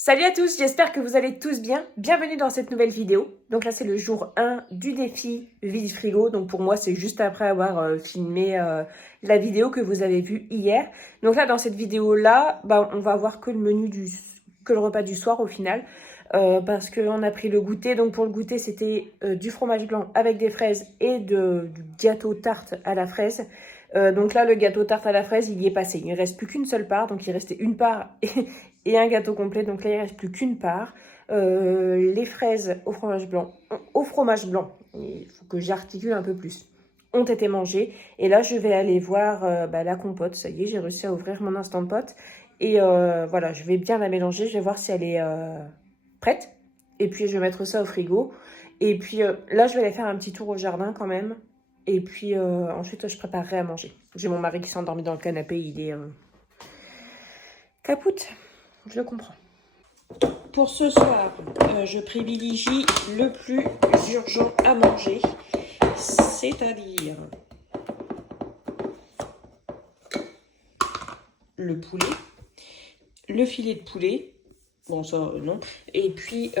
Salut à tous, j'espère que vous allez tous bien. Bienvenue dans cette nouvelle vidéo. Donc là, c'est le jour 1 du défi vide frigo. Donc pour moi, c'est juste après avoir filmé la vidéo que vous avez vue hier. Donc là, dans cette vidéo-là, on va voir que le repas du soir au final. Parce qu'on a pris le goûter. Donc pour le goûter, c'était du fromage blanc avec des fraises et du gâteau tarte à la fraise. Donc là, le gâteau tarte à la fraise, il y est passé. Il ne reste plus qu'une seule part. Donc il restait une part et un gâteau complet. Donc là, il ne reste plus qu'une part. Les fraises au fromage blanc, il faut que j'articule un peu plus, ont été mangées. Et là, je vais aller voir la compote. Ça y est, j'ai réussi à ouvrir mon Instant Pot. Et voilà, je vais bien la mélanger. Je vais voir si elle est prête. Et puis, je vais mettre ça au frigo. Et puis là, je vais aller faire un petit tour au jardin quand même. Et puis ensuite, je préparerai à manger. J'ai mon mari qui s'est endormi dans le canapé. Il est capoute. Je le comprends. Pour ce soir, je privilégie le plus urgent à manger, c'est-à-dire le poulet, le filet de poulet, bon ça non, et puis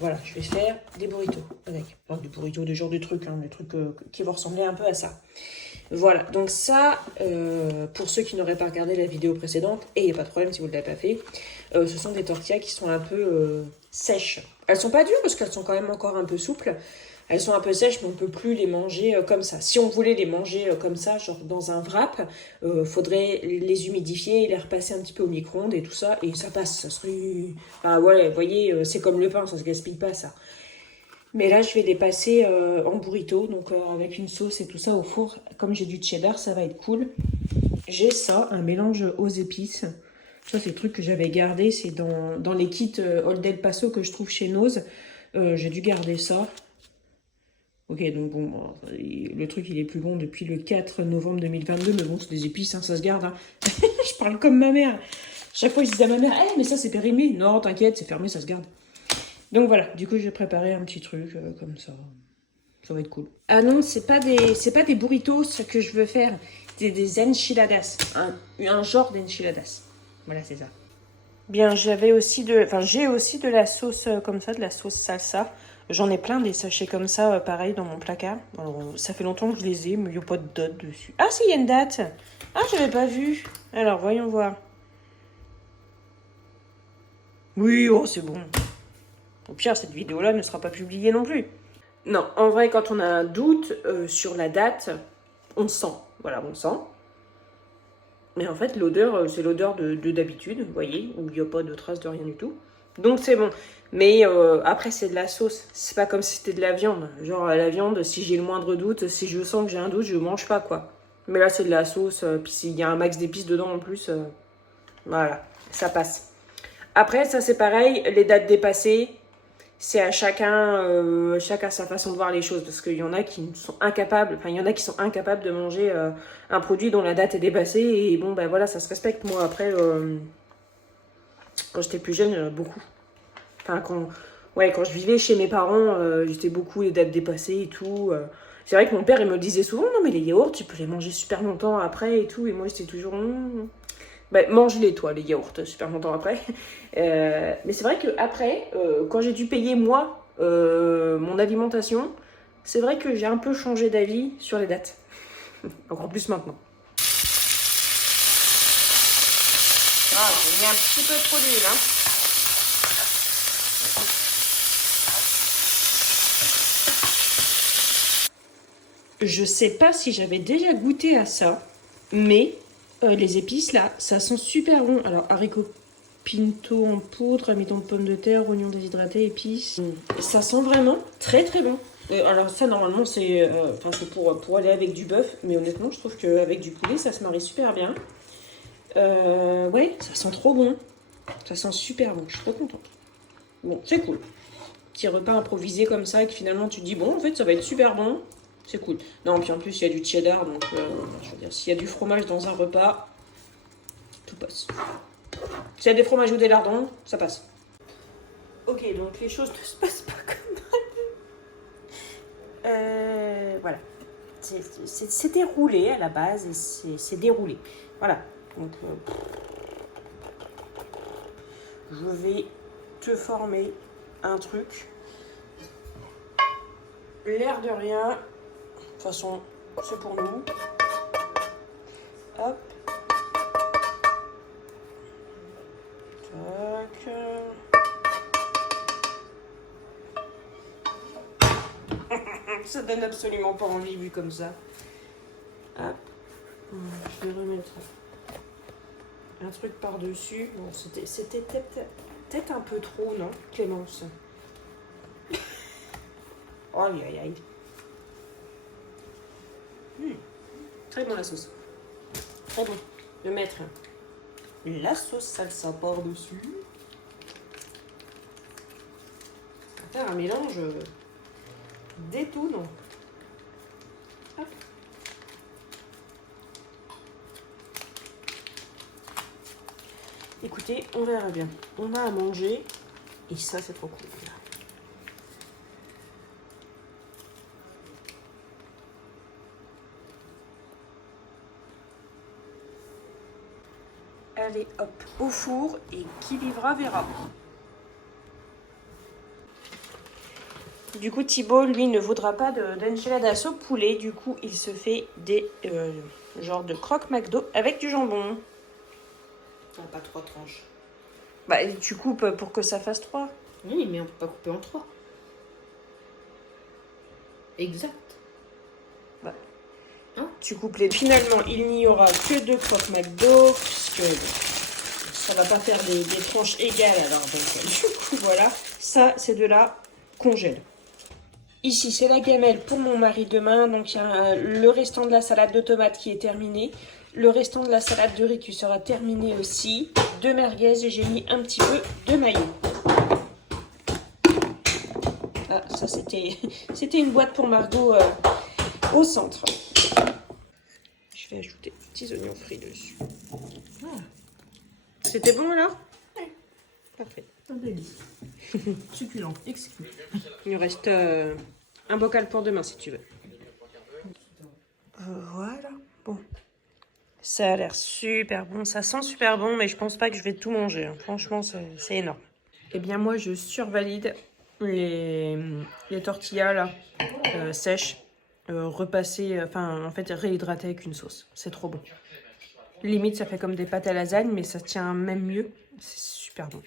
voilà, je vais faire des burritos avec, enfin des burritos, des genres de trucs, des trucs qui vont ressembler un peu à ça. Voilà, donc ça, pour ceux qui n'auraient pas regardé la vidéo précédente, et il n'y a pas de problème si vous ne l'avez pas fait, ce sont des tortillas qui sont un peu sèches. Elles sont pas dures parce qu'elles sont quand même encore un peu souples. Elles sont un peu sèches, mais on ne peut plus les manger comme ça. Si on voulait les manger comme ça, genre dans un wrap, faudrait les humidifier, les repasser un petit peu au micro-ondes et tout ça, et ça passe. Ça serait... Ah ouais, vous voyez, c'est comme le pain, ça se gaspille pas ça. Mais là, je vais les passer en burrito, donc avec une sauce et tout ça au four. Comme j'ai du cheddar, ça va être cool. J'ai ça, un mélange aux épices. Ça, c'est le truc que j'avais gardé. C'est dans les kits Old El Paso que je trouve chez Noz. J'ai dû garder ça. Ok, donc bon, le truc, il est plus bon depuis le 4 novembre 2022. Mais bon, c'est des épices, hein, ça se garde. Hein. Je parle comme ma mère. Chaque fois, je dis à ma mère, « mais ça, c'est périmé. » Non, t'inquiète, c'est fermé, ça se garde. Donc voilà, du coup, je vais préparer un petit truc comme ça. Ça va être cool. Ah non, c'est pas des burritos ce que je veux faire. C'est des enchiladas. Un genre d'enchiladas. Voilà, c'est ça. Bien, j'ai aussi de la sauce comme ça, de la sauce salsa. J'en ai plein des sachets comme ça, pareil, dans mon placard. Alors, ça fait longtemps que je les ai, mais il n'y a pas de date dessus. Ah si, il y a une date. Ah, je l'avais pas vu. Alors, voyons voir. Oui, oh, c'est bon. Au pire, cette vidéo-là ne sera pas publiée non plus. Non, en vrai, quand on a un doute sur la date, on sent. Voilà, on sent. Mais en fait, l'odeur, c'est l'odeur de d'habitude, vous voyez, où il n'y a pas de traces de rien du tout. Donc c'est bon. Mais après, c'est de la sauce. C'est pas comme si c'était de la viande. Genre, la viande, si j'ai le moindre doute, si je sens que j'ai un doute, je mange pas, quoi. Mais là, c'est de la sauce, puis s'il y a un max d'épices dedans en plus, voilà, ça passe. Après, ça c'est pareil, les dates dépassées, c'est à chacun sa façon de voir les choses, parce qu'il y en a qui sont incapables, enfin il y en a qui sont incapables de manger un produit dont la date est dépassée, et bon ben voilà, ça se respecte. Moi après, quand j'étais plus jeune, beaucoup. Enfin quand je vivais chez mes parents, j'étais beaucoup les dates dépassées et tout. C'est vrai que mon père il me disait souvent, non mais les yaourts tu peux les manger super longtemps après et tout, et moi j'étais toujours... mange-les, toi, les yaourts, super longtemps après. Mais c'est vrai qu'après, quand j'ai dû payer, moi, mon alimentation, c'est vrai que j'ai un peu changé d'avis sur les dates. Encore plus maintenant. Ah, j'ai mis un petit peu trop d'huile, hein. Je sais pas si j'avais déjà goûté à ça, mais les épices, là, ça sent super bon. Alors, haricots pinto en poudre, amidon de pommes de terre, oignons déshydratés, épices. Ça sent vraiment très très bon. Alors ça, normalement, c'est pour aller avec du bœuf, mais honnêtement, je trouve qu'avec du poulet, ça se marie super bien. Ouais, ça sent trop bon. Ça sent super bon, je suis trop contente. Bon, c'est cool. Petit repas improvisé comme ça, et que finalement, tu te dis, bon, en fait, ça va être super bon. C'est cool. Non, puis en plus, il y a du cheddar, donc je veux dire, s'il y a du fromage dans un repas, tout passe. S'il y a des fromages ou des lardons, ça passe. Ok, donc les choses ne se passent pas comme prévu. Voilà. C'est déroulé à la base et c'est déroulé. Voilà. Donc, je vais te former un truc. L'air de rien. De toute façon, c'est pour nous. Hop. Tac. Ça donne absolument pas envie vu comme ça. Hop. Je vais remettre un truc par-dessus. Bon, c'était peut-être un peu trop, non, Clémence? Oh, aïe, aïe, aïe. Très bon la sauce. Très bon. Je vais mettre la sauce salsa par-dessus. On va faire un mélange détonnant. Hop. Écoutez, on verra bien. On a à manger et ça, c'est trop cool. Allez, hop, au four et qui vivra verra. Du coup, Thibaut, lui, ne voudra pas d'enchiladas au poulet. Du coup, il se fait des genres de croque McDo avec du jambon. Ah, pas 3 tranches. Bah, tu coupes pour que ça fasse 3. Oui, mais on peut pas couper en 3. Exact. Bah. Hein, tu coupes les... Finalement, il n'y aura que 2 croque McDo, puisque ça va pas faire des tranches égales. Alors, donc, du coup, voilà. Ça, c'est de la congèle. Ici, c'est la gamelle pour mon mari demain. Donc, il y a le restant de la salade de tomates qui est terminé. Le restant de la salade de riz qui sera terminé aussi. 2 merguez et j'ai mis un petit peu de maillot. Ah, ça, c'était une boîte pour Margot au centre. Je vais ajouter des petits oignons frits dessus. Ah. C'était bon alors? Oui. Parfait. Un délice. Succulent, exquis. Il nous reste un bocal pour demain si tu veux. Voilà. Bon. Ça a l'air super bon. Ça sent super bon, mais je pense pas que je vais tout manger. Hein. Franchement, c'est énorme. Eh bien, moi, je survalide les tortillas là, sèches, repassées, enfin, en fait, réhydratées avec une sauce. C'est trop bon. Limite, ça fait comme des pâtes à lasagne, mais ça tient même mieux. C'est super bon.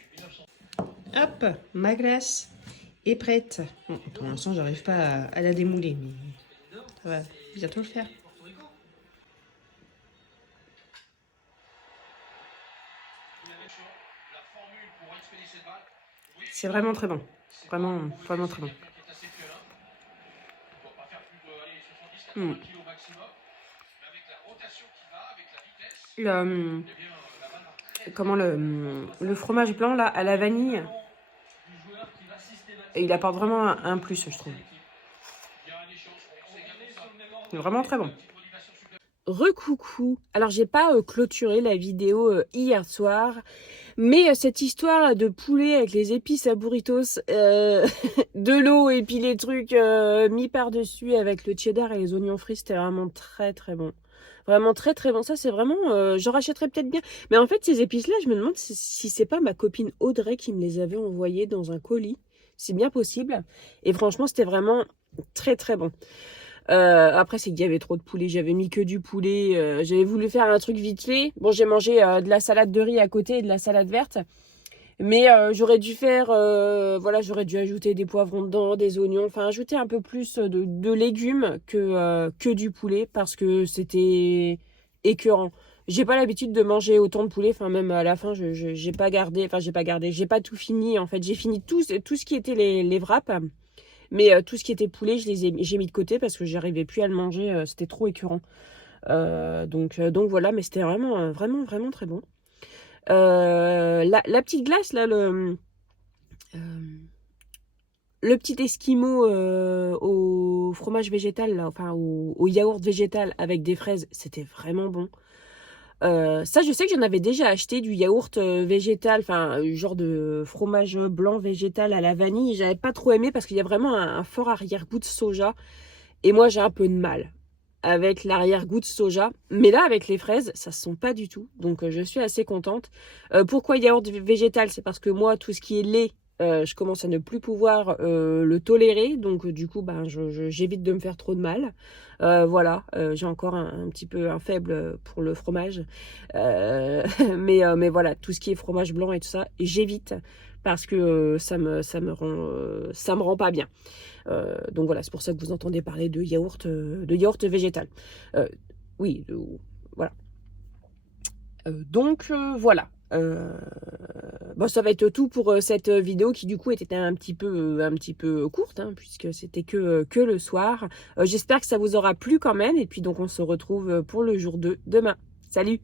Hop, ma glace est prête. Bon, pour l'instant, j'arrive pas à la démouler, mais ça va bientôt le faire. C'est vraiment très bon. Vraiment, vraiment très bon. Le fromage blanc là à la vanille, il apporte vraiment un plus, je trouve. Vraiment très bon. Recoucou. Alors j'ai pas clôturé la vidéo hier soir, mais cette histoire de poulet avec les épices à burritos, de l'eau et puis les trucs mis par-dessus avec le cheddar et les oignons frits, c'était vraiment très très bon. Vraiment très très bon. Ça c'est vraiment, j'en rachèterais peut-être bien. Mais en fait ces épices-là, je me demande si c'est pas ma copine Audrey qui me les avait envoyées dans un colis. C'est bien possible. Et franchement c'était vraiment très très bon. Après c'est qu'il y avait trop de poulet, j'avais mis que du poulet, j'avais voulu faire un truc vite fait. Bon, j'ai mangé de la salade de riz à côté et de la salade verte, mais j'aurais dû faire voilà, j'aurais dû ajouter des poivrons dedans, des oignons, enfin ajouter un peu plus de légumes que du poulet, parce que c'était écœurant. J'ai pas l'habitude de manger autant de poulet, enfin même à la fin j'ai pas gardé, j'ai pas tout fini en fait, j'ai fini tout ce qui était les wraps. Mais tout ce qui était poulet, j'ai mis de côté parce que j'arrivais plus à le manger, c'était trop écœurant. Donc voilà, mais c'était vraiment, vraiment, vraiment très bon. La petite glace, là, le petit esquimau au fromage végétal, là, enfin au yaourt végétal avec des fraises, c'était vraiment bon. Ça, je sais que j'en avais déjà acheté du yaourt végétal, enfin, genre de fromage blanc végétal à la vanille. J'avais pas trop aimé parce qu'il y a vraiment un fort arrière-goût de soja. Et moi, j'ai un peu de mal. avec l'arrière-goût de soja. Mais là, avec les fraises, ça se sent pas du tout. Donc, je suis assez contente. Pourquoi yaourt végétal? C'est parce que moi, tout ce qui est lait, je commence à ne plus pouvoir le tolérer. Donc, du coup, ben, j'évite de me faire trop de mal. Voilà, j'ai encore un petit peu un faible pour le fromage. Mais voilà, tout ce qui est fromage blanc et tout ça, j'évite parce que ça me rend pas bien. Donc voilà, c'est pour ça que vous entendez parler de yaourt végétal. Oui, voilà. Donc voilà. Bon, ça va être tout pour cette vidéo qui du coup était un petit peu courte, hein, puisque c'était que le soir. J'espère que ça vous aura plu quand même. Et puis donc on se retrouve pour le jour 2 demain. Salut!